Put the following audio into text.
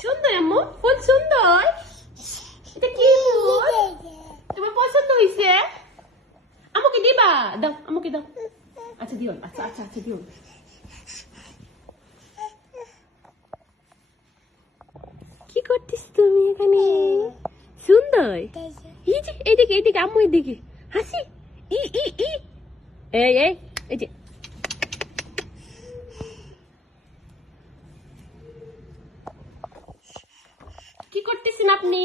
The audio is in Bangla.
সুন্দর আম্মু, ফুল সুন্দর। এটা কি ফুল? তোমার পছন্দ হয়েছে? আমাকে দিবা? দাও, আমাকে দাও। আচ্ছা দিও, আচ্ছা আচ্ছা আচ্ছা দিও। কি করছিস তুমি এখানে? সুন্দর। এই যে এইদিকে এইদিকে আম্মু এইদিকে হাসি। ই ই ই এই এই এই যে কি করতেছেন আপনি?